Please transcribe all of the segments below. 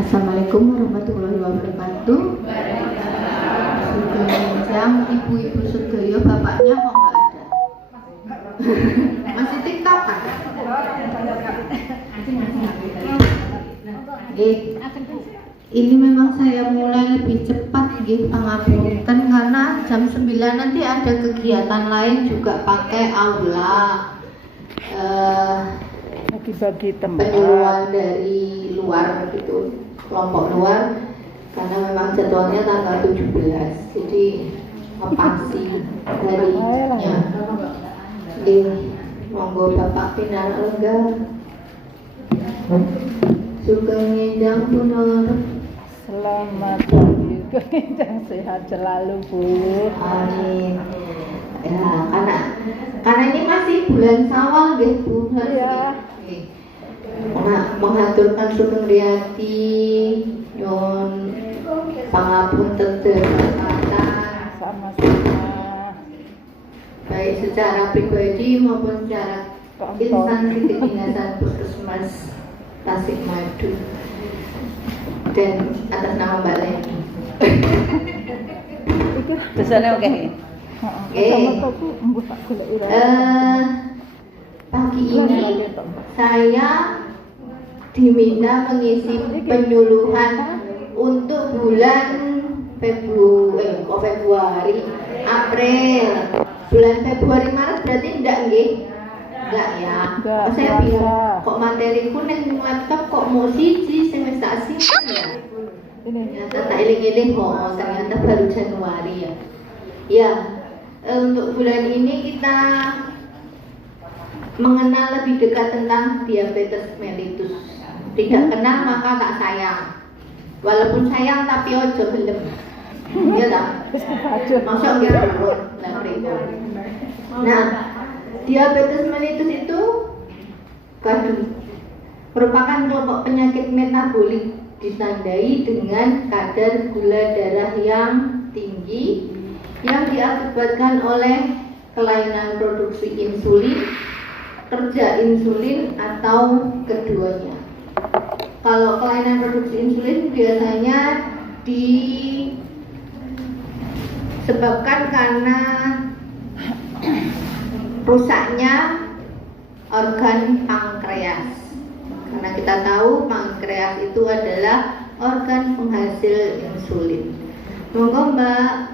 Assalamualaikum warahmatullahi wabarakatuh. Sugeng ibu-ibu sedaya, bapaknya kok nggak ada? Masih TikTok kan? Ini memang saya mulai lebih cepat pangapunten karena jam 9 nanti ada kegiatan lain juga pakai aula. Bagi-bagi tempat Penyuluhan dari luar gitu, kelompok luar, karena memang jadwalnya tanggal 17, jadi ngepasi harinya. Monggo Bapak Pinar Enggal Sugeng Ngedang Punur. Selamat pagi, yang sehat selalu Bu. Amin. Ya, karena ini masih bulan Syawal gitu Bu. Iya. Nah, mengaturkan Sugeng Riyati nyuwun pangapunten dermatatan Sama-sama. baik secara pribadi maupun secara instansi kedinasan Puskesmas Tasikmadu dan atas nama Mbak Leni. Desane oke. Pagi ini saya diminta mengisi penyuluhan untuk bulan Februari, April. Bulan Februari Maret berarti enggak nggih? Enggak ya. Saya bilang kok materiku ning laptop kok mau siji sing wis tak simpen ya. Ternyata tak eling-eling kok ternyata baru Januari ya. Ya, untuk bulan ini kita mengenal lebih dekat tentang diabetes mellitus. Tidak kenal maka tak sayang. Walaupun sayang tapi ojo gelem. Iya tak? Masuk gitu. Nah, diabetes mellitus itu merupakan kelompok penyakit metabolik ditandai dengan kadar gula darah yang tinggi yang diakibatkan oleh kelainan produksi insulin, kerja insulin atau keduanya. Kalau kelainan produksi insulin biasanya disebabkan karena rusaknya organ pankreas. Karena kita tahu pankreas itu adalah organ penghasil insulin. Monggo Mbak.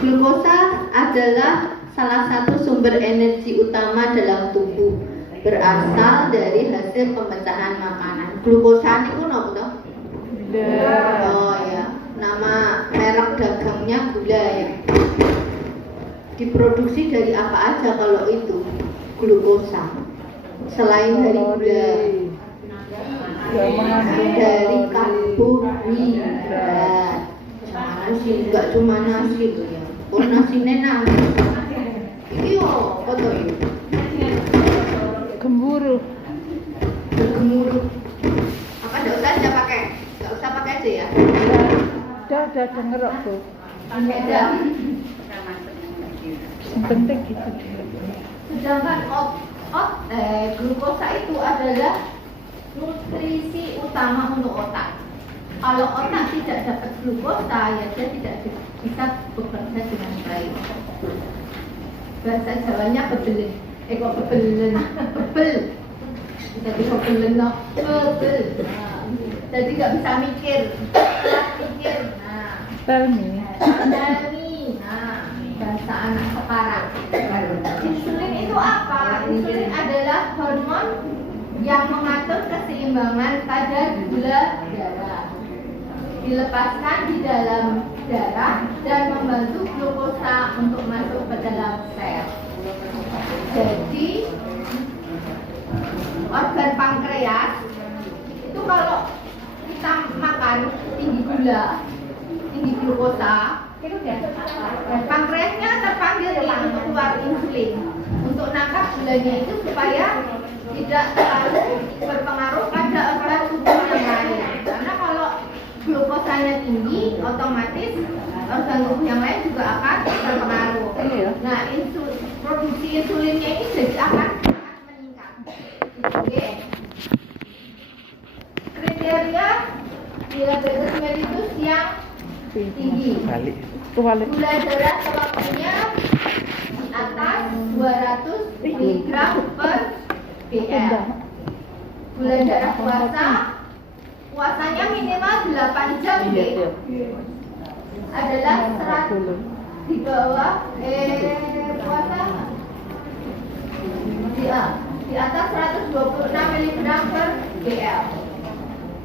Glukosa adalah salah satu sumber energi utama dalam tubuh, berasal dari hasil pemecahan makanan. Glukosa itu apa toh? Oh ya, nama merek dagangnya gula ya. Diproduksi dari apa aja kalau itu glukosa? Selain dari gula, dari karbohidrat. Nasi enggak cuma nasi tuh ya. Oh nasi nenak. Iyo, apa tuh ini? Gemuruh. Bergemuruh. Apa enggak usah aja pakai? Enggak usah pakai aja ya. Udah denger kok Bu. Pakai aja. Yang penting gitu. Sedangkan glukosa itu adalah nutrisi utama untuk otak. Kalau otak tidak dapat glukosa, ya dia tidak bisa bekerja dengan baik. Bahasa Jawanya bebelen. Kok bebelen? Bebel. Jadi bebelen no. Bebel. Jadi nggak bisa mikir. Mikir. Nah. Tell me. Nah, bahasa anak sekarang. Insulin itu apa? Insulin adalah hormon yang mengatur keseimbangan kadar gula darah. Dilepaskan di dalam darah dan membantu glukosa untuk masuk ke dalam sel. Jadi organ pankreas itu kalau kita makan tinggi gula, tinggi glukosa, pankreasnya terpanggil untuk keluar insulin untuk nangkap gulanya itu supaya tidak terlalu berpengaruh pada organ tubuh yang lain. Karena kalau glukosanya tinggi, otomatis organ tubuh yang lain juga akan terpengaruh. Nah, produksi insulinnya ini jadi akan meningkat. Oke. diabetes mellitus yang tinggi. Balik. Kebalik. Gula darah sewaktunya di atas 200 mg per dl. Gula darah puasanya minimal 8 jam adalah 100 di bawah puasa di atas 126 mg per dl.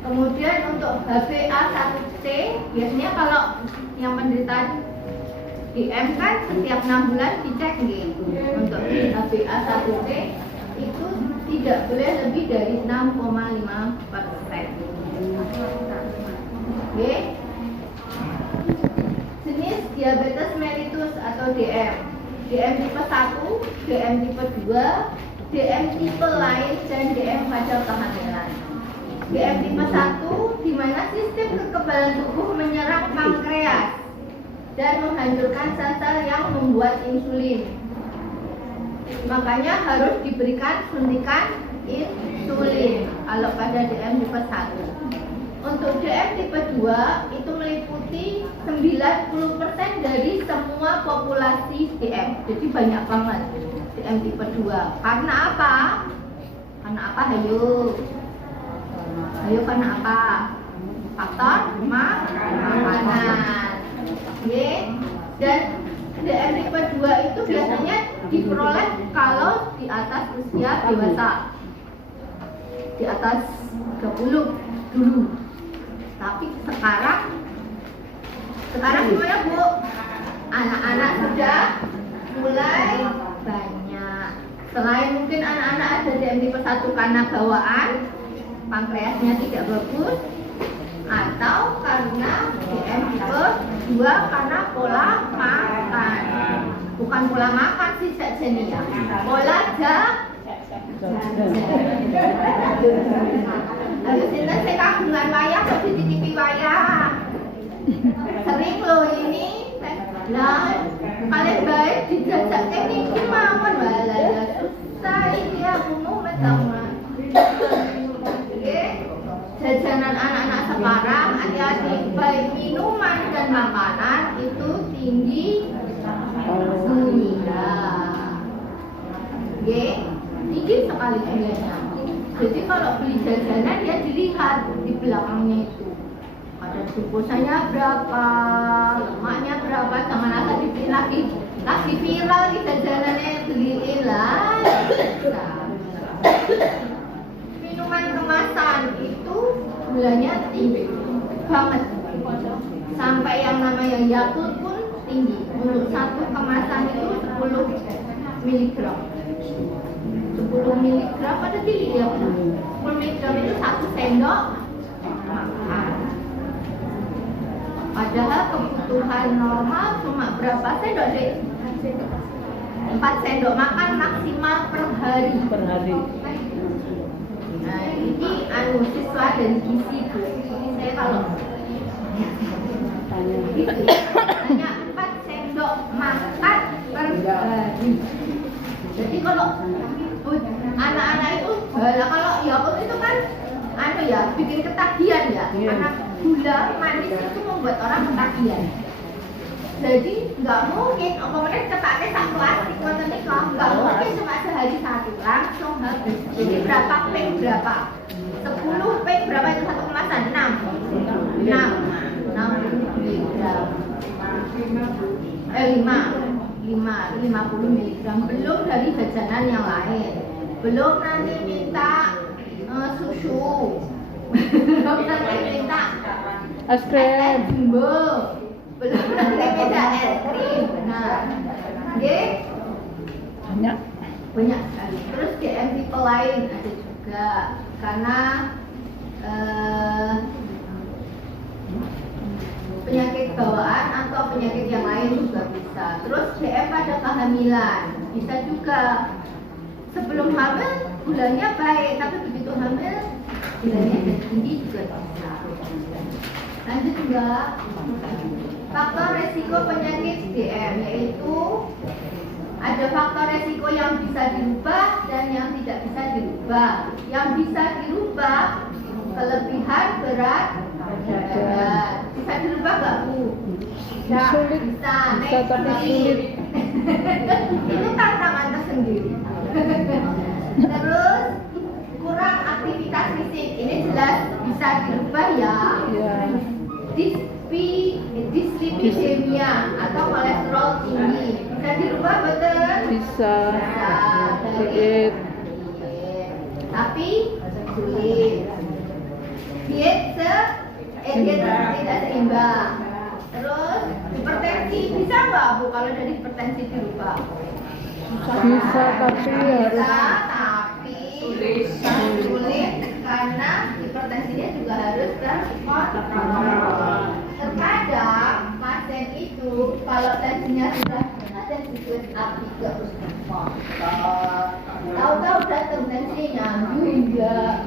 Kemudian untuk HbA1c biasanya kalau yang menderita DM kan setiap 6 bulan dicek nih. Untuk HbA1c itu tidak boleh lebih dari 6,5%. Oke. Jenis diabetes mellitus atau DM. DM tipe 1, DM tipe 2, DM tipe lain dan DM pada kehamilan. DM tipe 1 di mana sistem kekebalan tubuh menyerang pankreas dan menghancurkan sel-sel yang membuat insulin. Makanya harus diberikan suntikan insulin kalau pada DM tipe 1. Untuk DM tipe 2 itu meliputi 90% dari semua populasi DM. Jadi banyak banget DM tipe 2. Karena apa? Karena apa? Ayo karena apa? Faktor makanan. Oke. Dan DM tipe 2 itu biasanya diperoleh kalau di atas usia dewasa. Di atas 30 dulu. Tapi sekarang gimana Bu? Anak-anak sudah mulai banyak. Selain mungkin anak-anak ada DM tipe 1 karena bawaan, pankreasnya tidak bagus, atau karena DM tipe 2 karena pola makan. Bukan pola makan sih Jenny ya. Pola Habis itu saya kagungan wayang kok dititipi wayang. Sering loh ini. Nah, paling baik dijajak ini mawon wae. Susah iki aku mau metama. Oke. Jajanan anak-anak sekarang hati-hati, baik minuman dan makanan itu tinggi gula. Oke, tinggi sekali gulanya. Jadi kalau beli jajanan ya dilihat di belakangnya itu ada glukosanya berapa, lemaknya berapa, jangan asal dibeli lagi viral di jajanannya beliin lah. Minuman kemasan itu gulanya tinggi banget, sampai yang namanya Yakult pun tinggi. Untuk satu kemasan itu 10 mg. 10 mg pada tinggi ya. 10 mg itu 1 sendok makan. Padahal kebutuhan normal cuma berapa sendok deh? 4 sendok makan maksimal per hari. Nah, ini siswa dan gizi Bu. Ini saya kalau gitu ya, hanya 4 sendok makan per hari. Jadi kalau anak-anak itu, kalau Yakult itu kan bikin ketagihan ya. Karena gula manis itu membuat orang ketagihan. Jadi nggak mungkin mereka cepatnya tak plastik nggak mungkin cuma sehari satu langsung habis. Jadi berapa pek berapa? 10 pek berapa itu satu kemasan? 6 mg. 50 mg. Belum dari jajanan yang lain. Belum nanti minta susu. Belum nanti minta Es krim. jumbo. Belum nanti minta es krim. Nah, oke. Banyak sekali. Terus DM tipe lain ada juga karena penyakit bawaan atau penyakit yang lain juga bisa. Terus DM pada kehamilan bisa juga. Sebelum hamil gulanya baik, tapi begitu hamil gulanya jadi tinggi juga bisa. Lanjut enggak? Faktor resiko penyakit DM yaitu ada faktor resiko yang bisa dirubah dan yang tidak bisa dirubah. Yang bisa dirubah kelebihan berat Bisa dirubah nggak Bu? Sulit. Bisa tapi sulit. Itu tantangan tersendiri. Terus kurang aktivitas fisik, ini jelas bisa dirubah ya. Ya. Dislipidemia atau kolesterol tinggi bisa dirubah betul? Bisa. Sedikit. Tapi sulit. Diet tidak seimbang. Terus hipertensi bisa nggak Bu kalau dari hipertensi dirubah? Bisa tapi harus Tapi sulit karena hipertensinya juga harus terkontrol. Terkadang pasien itu kalau tensinya sudah ada sedikit api terus kontrol. Tahu-tahu datang tensinya enggak.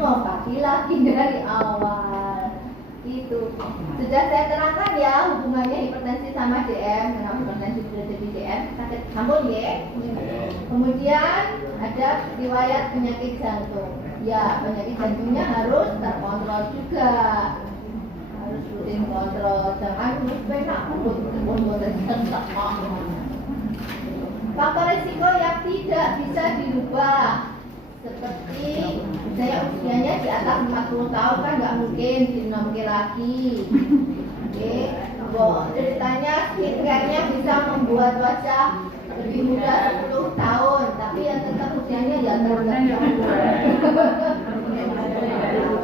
Obati lagi dari awal. Itu sudah saya terangkan ya hubungannya hipertensi sama DM. Kenapa hipertensi sudah jadi DM? Sakit sambung ya. Kemudian ada riwayat penyakit jantung. Ya, penyakit jantungnya harus terkontrol juga. Harus rutin kontrol. Jangan benak faktor risiko yang tidak bisa dirubah seperti saya usianya di atas 40 tahun kan nggak mungkin dinamik lagi. Oke, ceritanya skincare-nya bisa membuat wajah lebih muda 10 tahun, tapi yang tetap usianya ya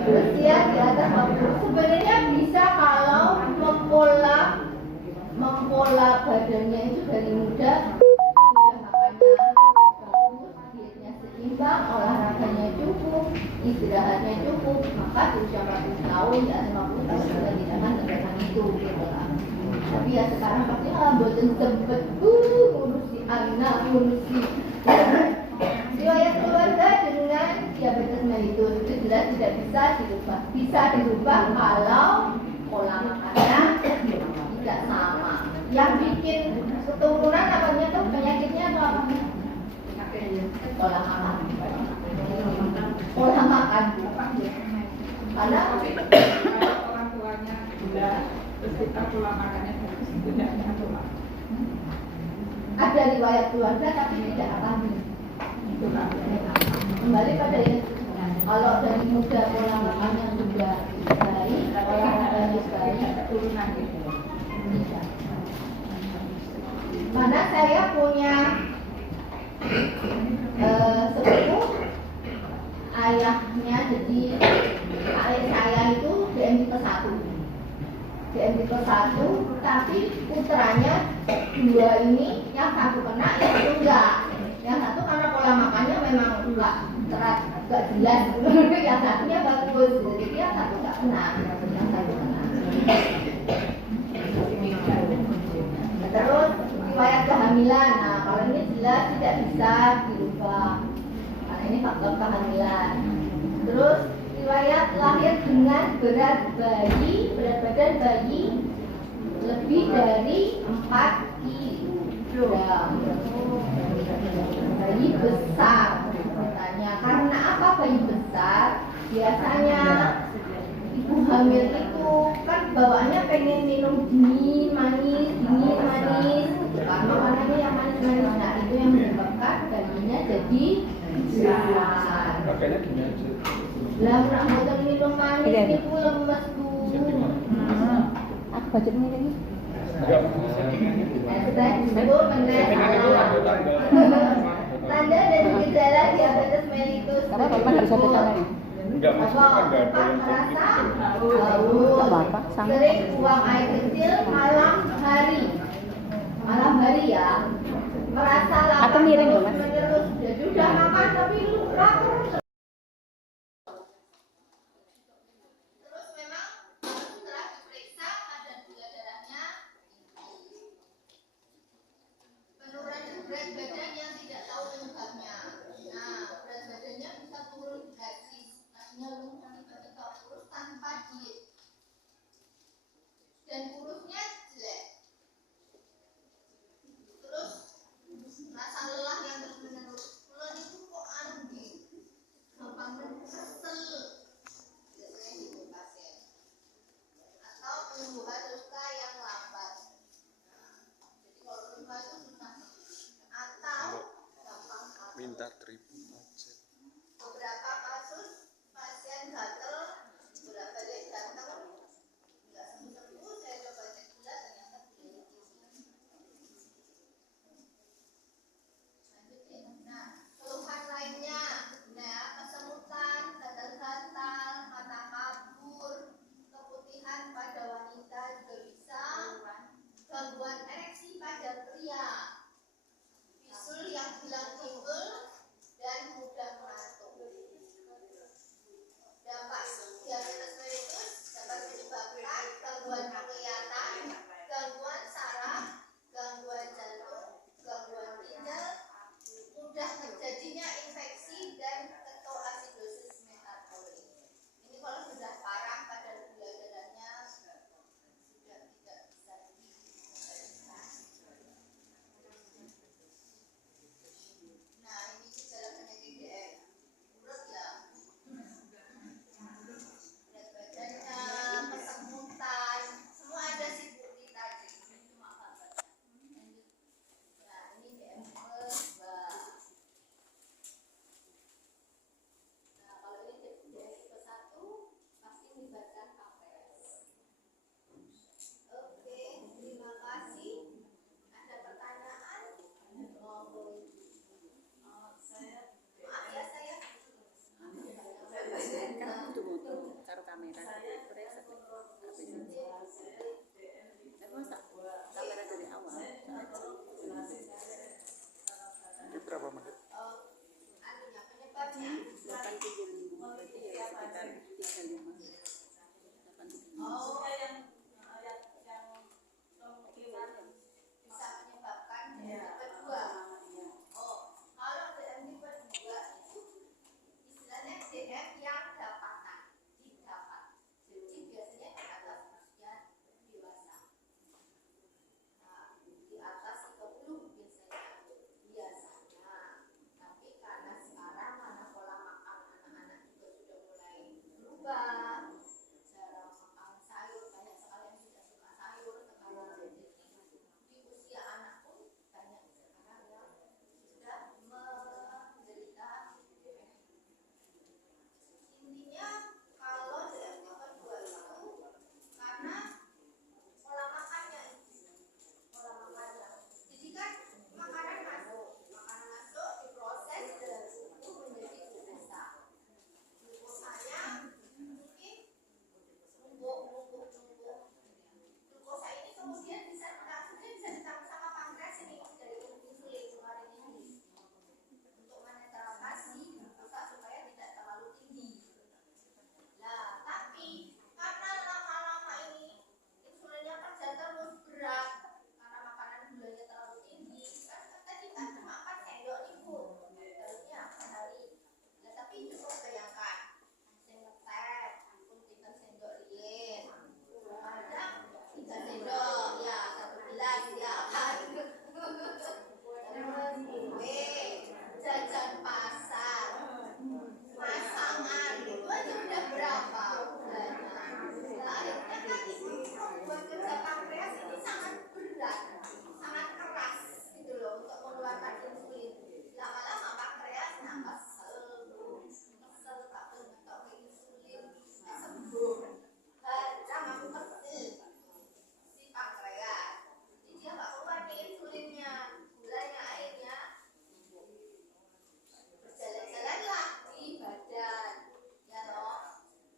usia di atas 40. Sebenarnya bisa kalau mempola badannya itu dari muda, sudah makannya bagus, dietnya seimbang, olahraganya cukup, istirahatnya cukup, maka di usia 40 tahun ya 50 tahun sudah tidak akan terkena itu gitu lah. Tapi ya sekarang pasti bosan sempet ngurusi anak, ngurusi riwayat keluarga dengan diabetes mellitus itu jelas tidak bisa dirubah. Bisa dirubah kalau pola makannya tidak sama. Yang bikin keturunan namanya tuh penyakitnya atau apa? Pola makan. Pola makan. Karena orang tuanya gula, terus kita pola makannya bagus, tidak pola. Ada riwayat keluarga tapi tidak alami. Kembali pada yang kalau dari muda pola makannya sudah baik, olahraganya baik, Turunan gitu. bisa. Mana saya punya sepupu ayahnya jadi ayah saya itu DM tipe 1 tapi putranya dua ini yang satu kena yang satu enggak. Yang satu karena pola makannya memang enggak jelas yang satunya bagus jadi yang satu enggak kena yang satu kena. Terus riwayat kehamilan, nah kalau ini jelas tidak bisa dirubah karena ini faktor kehamilan. Terus riwayat lahir dengan berat badan bayi lebih dari 4 kilogram. Bayi besar, katanya. Karena apa bayi besar? Biasanya ibu hamil itu kan bawaannya pengen minum dingin manis. Karena warnanya yang manis. Nah itu yang menyebabkan bayinya jadi besar. Pakainya gini aja. Lah nak boten minum manis niku lemes tuh. budget ini lagi. Tanda dan gejala diabetes mellitus. Karena Bapak nggak bisa bertanya. Enggak, maksudnya kan enggak ada yang merasa sedikit. Bapak sama. sering buang air kecil malam hari ya. Merasa lapar Atau miring loh, Mas. terus. Jadi udah makan tapi lapar. Terus memang setelah diperiksa ada gula darahnya penurunan berat badan yang tidak tahu penyebabnya. Nah, berat badannya bisa turun drastis. Artinya tiba-tiba kurus tanpa diet. Dan kurusnya jelek. Terus rasa lelah yang terus 4.000 aja. Beberapa kasus pasien gatel bolak balik datang nggak sembuh, saya coba cek gula ternyata gulanya tinggi. Lanjut ya. Nah, keluhan lainnya, nah kesemutan, gatal-gatal, mata kabur, keputihan pada wanita juga bisa, gangguan ereksi pada pria, bisul yang hilang timbul, dan mudah mengantuk. Dampak diabetes mellitus dapat menyebabkan gangguan penglihatan, gangguan saraf, gangguan jantung, gangguan ginjal, mudah terjadinya infeksi dan ketoasidosis metabolik. Ini kalau sudah parah kadar gula darahnya sudah tidak bisa dikendalikan. Nah, ini gejala penyakit DM. Urut ya. Berat badannya, kesemutan, semua ada sih Bu di tadi. Ini cuma gambarnya. Lanjut. Nah, ini DM tipe 2. Nah, kalau ini DM tipe 1 pasti melibatkan pankreas. Oke, terima kasih. Ada pertanyaan? Monggo. Maaf ya saya. Kan tunggu karo kamera. Tapi masa kamera dari awal. Ini berapa menit? Anunya penyebabnya. 8.000 berarti ya sekitar 35. 8.000. Oh, bisa menyebabkan tipe 2. Oh, kalau DM tipe 2 itu istilahnya DM yang didapat. Jadi biasanya di atas usia dewasa. Nah, di atas 30 biasanya. Tapi karena sekarang mana pola makan anak-anak juga sudah mulai berubah. Cara makan sayur, banyak sekali yang sudah suka sayur sekarang. Jadi di usia anak pun banyak sekarang yang sudah menderita DM. Intinya kalau DM tipe 2 itu karena pola makannya. Jadi kan makanan masuk diproses dalam tubuh menjadi glukosa. Glukosanya mungkin numpuk. Glukosa ini kemudian bisa ditangkap sama pankreas ini dari insulin kemarin ini untuk menetralisasi glukosa supaya tidak terlalu tinggi. Nah, tapi karena lama-lama ini insulinnya kerja terus berat karena makanan gulanya terlalu tinggi, kan tadi kan cuma 4 sendok nih Bu, harusnya sehari. Nah, tapi cukup bayangkan sing ngeteh pun 3 sendok lien, kadang 3 sendok ya 1 gelas ya kan. Terus kue, jajan pasar, pasangan itu aja udah berapa bulannya. Nah, akhirnya kan itu membuat kerja pankreas ini sangat berat, sangat keras gitu loh untuk mengeluarkan insulin. Lama-lama pankreas kesel tak bentuk insulin sembuh. Baca masuk kecil si pankreas. Jadi dia nggak keluar nih insulinnya, gulanya akhirnya berjalan-jalanlah di badan, ya loh.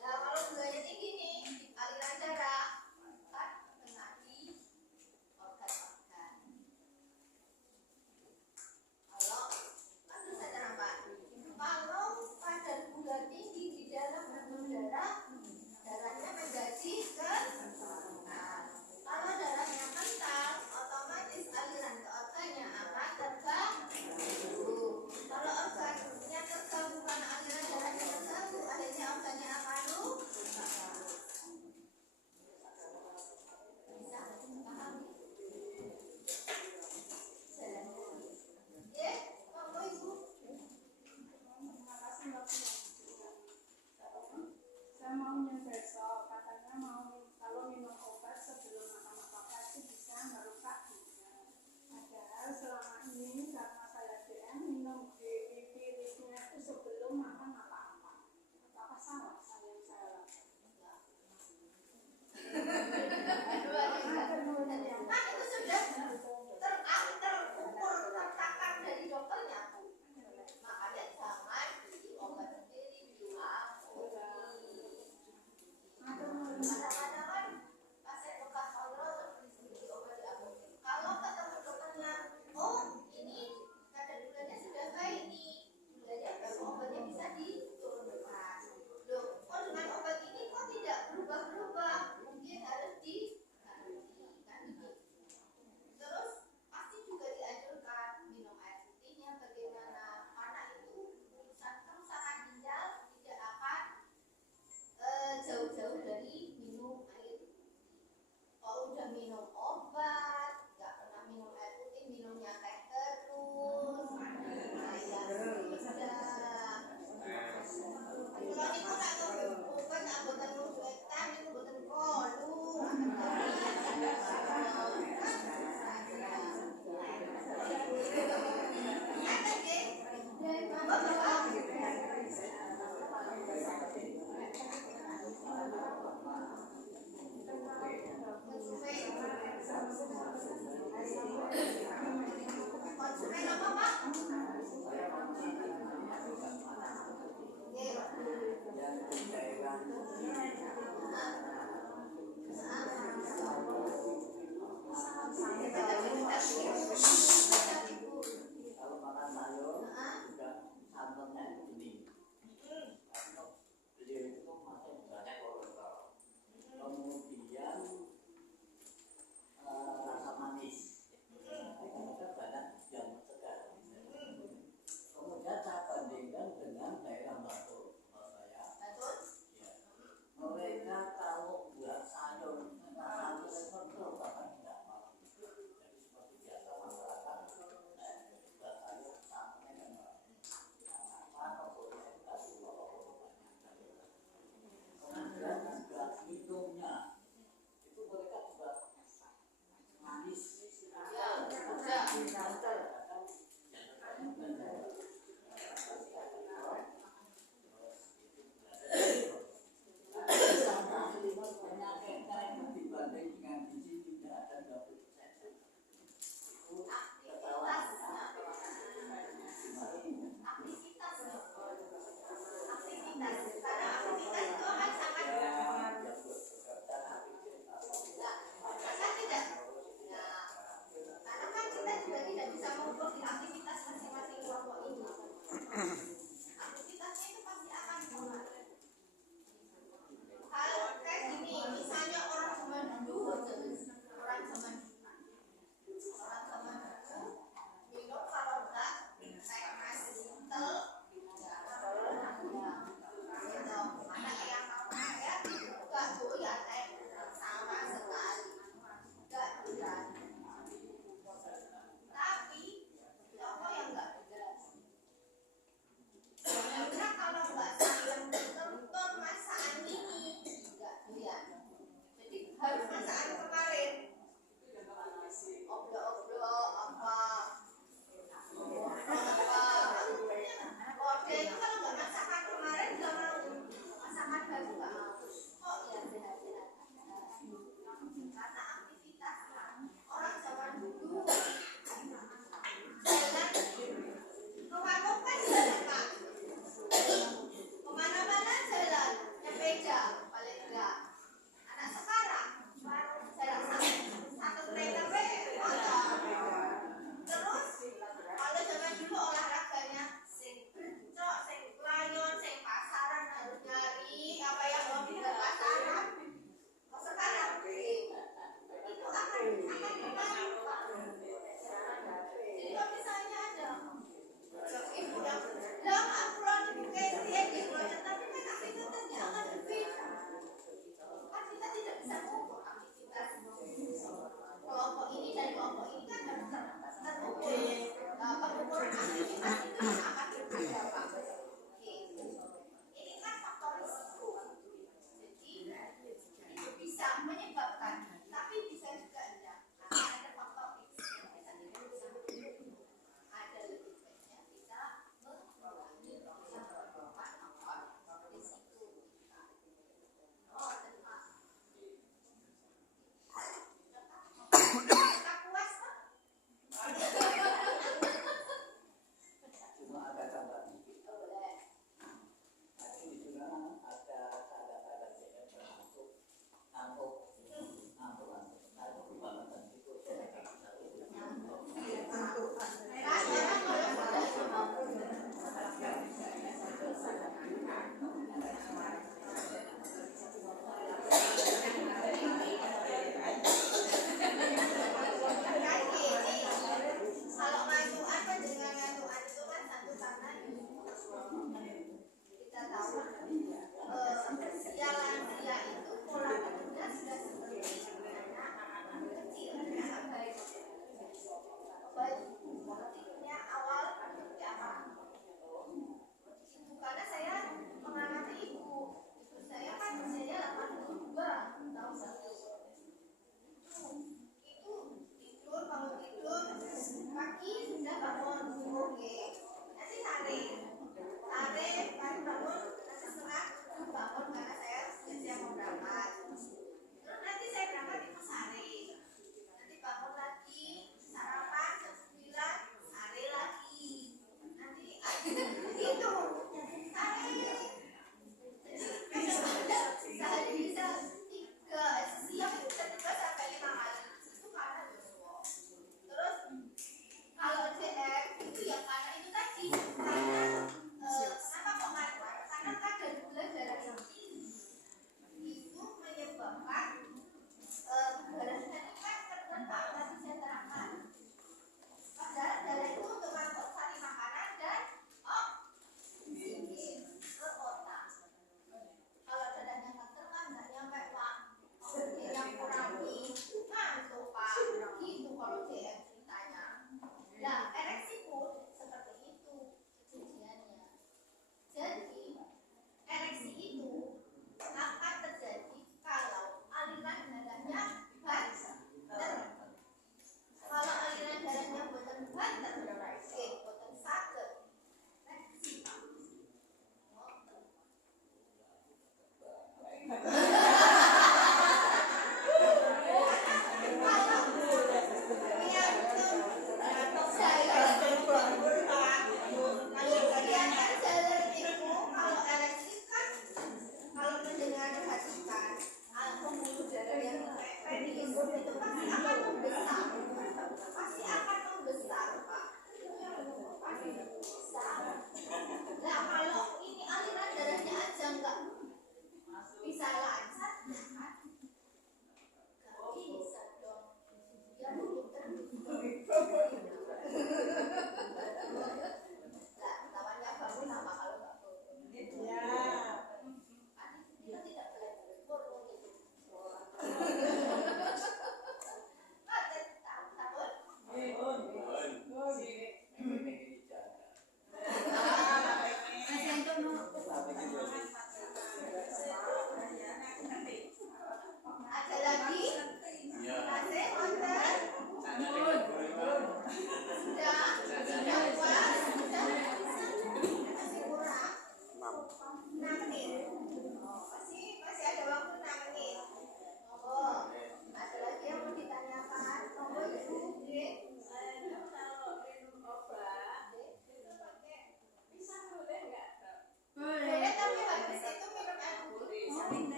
Nah, kalau gulanya tinggi nih di aliran darah, kan kena di organ-organ. Kalau kan terus ada apa? Kalau kadar gula tinggi di dalam lambung darah, darahnya menjadi kental. Kalau darahnya kental, otomatis aliran ke organnya akan terganggu. Kalau organnya terganggu karena aliran darahnya terganggu, akhirnya organnya akan rusak. Bisa paham? Jalan lagi. Ya, monggo Ibu. Terima kasih Mbak Pia. Saya maunya besok, katanya mau kalau minum obat sebelum makan apa-apa itu bisa merusak ginjal. Padahal selama ini karena saya DM minum BWP rasa manis. Banyak yang segar. Kemudian saya bandingkan dengan daerah Batu, saya. Ya. Mereka kalau buat sayur, sayur itu bahkan tidak mau. Jadi seperti biasa masyarakat, buat sayur sampai dengan apa boleh kasih pokok-pokok banyak. Kemudian juga minumnya, itu mereka juga manis.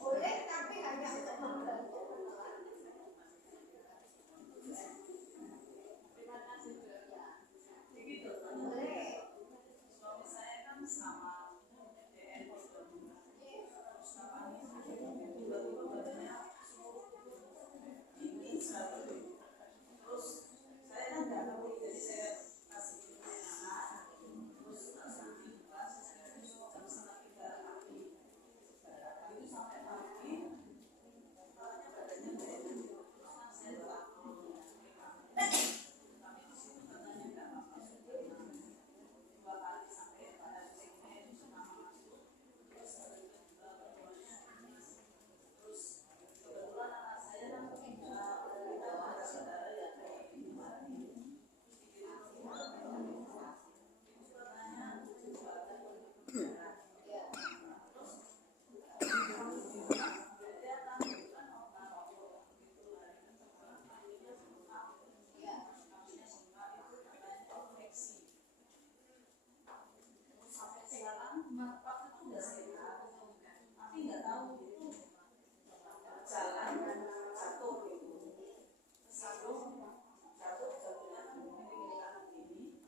Boleh, tapi hanya untuk membantu menolak. Boleh. Suami saya kan sama DN tiba-tiba badannya dingin sekali. Terus saya kan nggak tahu, jadi saya kasih minum anak. Terus sambil buka, saya jam 2:30 pagi. Itu sampai pagi, soalnya badannya nggak enak. Terus kan saya telepon. Tapi di situ katanya nggak apa-apa. 2 kali sampai pada sini itu sama masuk. Terus perempuannya nangis. Terus kebetulan anak saya kan ada saudara yang kayak ini mati. Terus dikirim ke rumah. Itu katanya juga ada pembicaraan. Terus kelihatan bukan orang-orang itu lari ke sekolah, akhirnya semua kakinya semua itu katanya infeksi. Sampai sekarang waktu itu udah sehat, tapi nggak tahu itu jalan jatuh gitu, kesandung jatuh jatuhnya kan miring-miringan begini,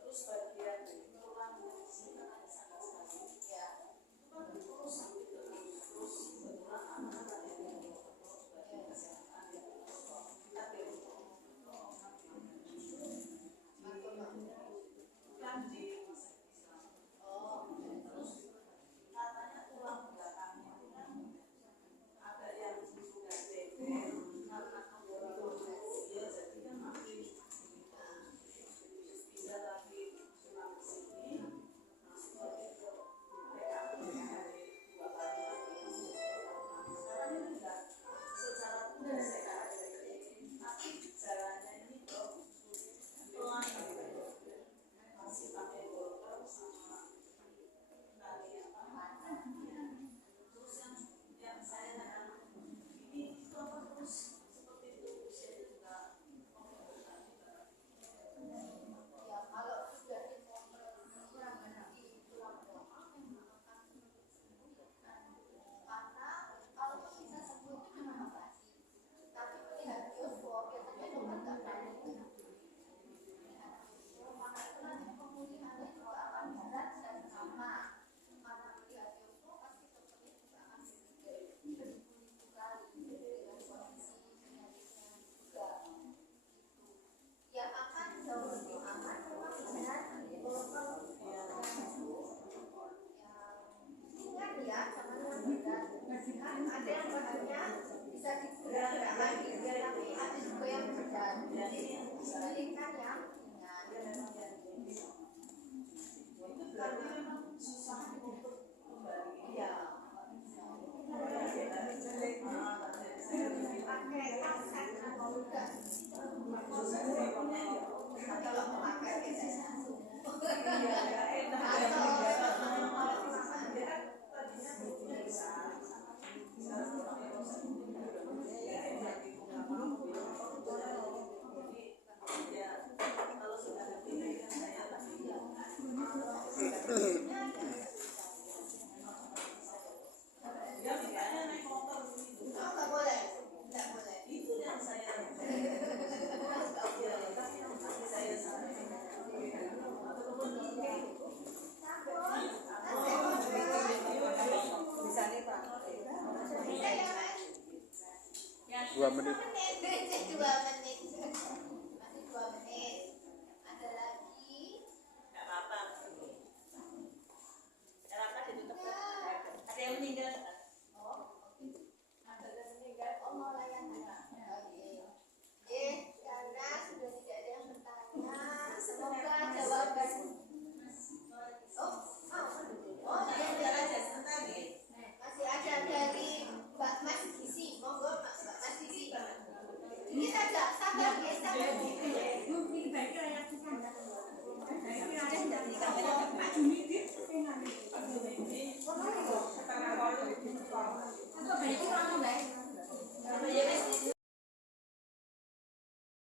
terus bagian tulang sini kan ada sangat sekali, itu kan rusak gitu, terus kebetulan anak ada yang bagian kesehatan ya, kita kirim kan di terus katanya tulang belakangnya itu kan ada yang sudah ceper karena dia jadi kan masih bisa lagi sulam ke sini masuk lagi ke TKP dari 2 kali lagi. Sekarang ini udah secara udah sehat, tapi jalannya ini kok pelan masih pakai golfer sama tali apa. Terus yang saya tanyakan ini itu apa terus seperti itu usianya juga pengobatan juga. Ya, kalau sudah dioperasi di tulang belakang memang akan sembuhkan. Karena kalau bisa sembuh itu cuma operasi. Tapi melihat bioskop biasanya dokter nggak berani. Maka itu nanti pemulihannya juga akan berat dan lama. Karena melihat bioskop pasti dokternya juga akan berpikir beribu-ribu kali dengan kondisi penyakitnya juga. Yang akan jauh lebih aman memang benar golongan yang ringan ya, jangan yang berat. Kan ada yang bahannya bisa digerak lagi, tapi ada juga yang berat. Jadi pilihkan yang ringan. Itu berarti memang susah untuk kembali. Ya. Pakai kaset atau enggak? Kalau memakai biasanya nggak boleh. Itu yang saya Dua menit. Masih 2 menit. Ada lagi. nggak apa-apa. Kenapa ditutup? Ada yang meninggal. Ada yang meninggal. Oh, mau layan anak. Karena sudah tidak ada yang bertanya, semoga jawaban. Masih ada dari Mbak Mas Disi. Monggo Mbak Mas Disi. Ini saja, sabar ya, sabar. Mungkin baiknya yang kita. Baiknya yang kita. Pak Juni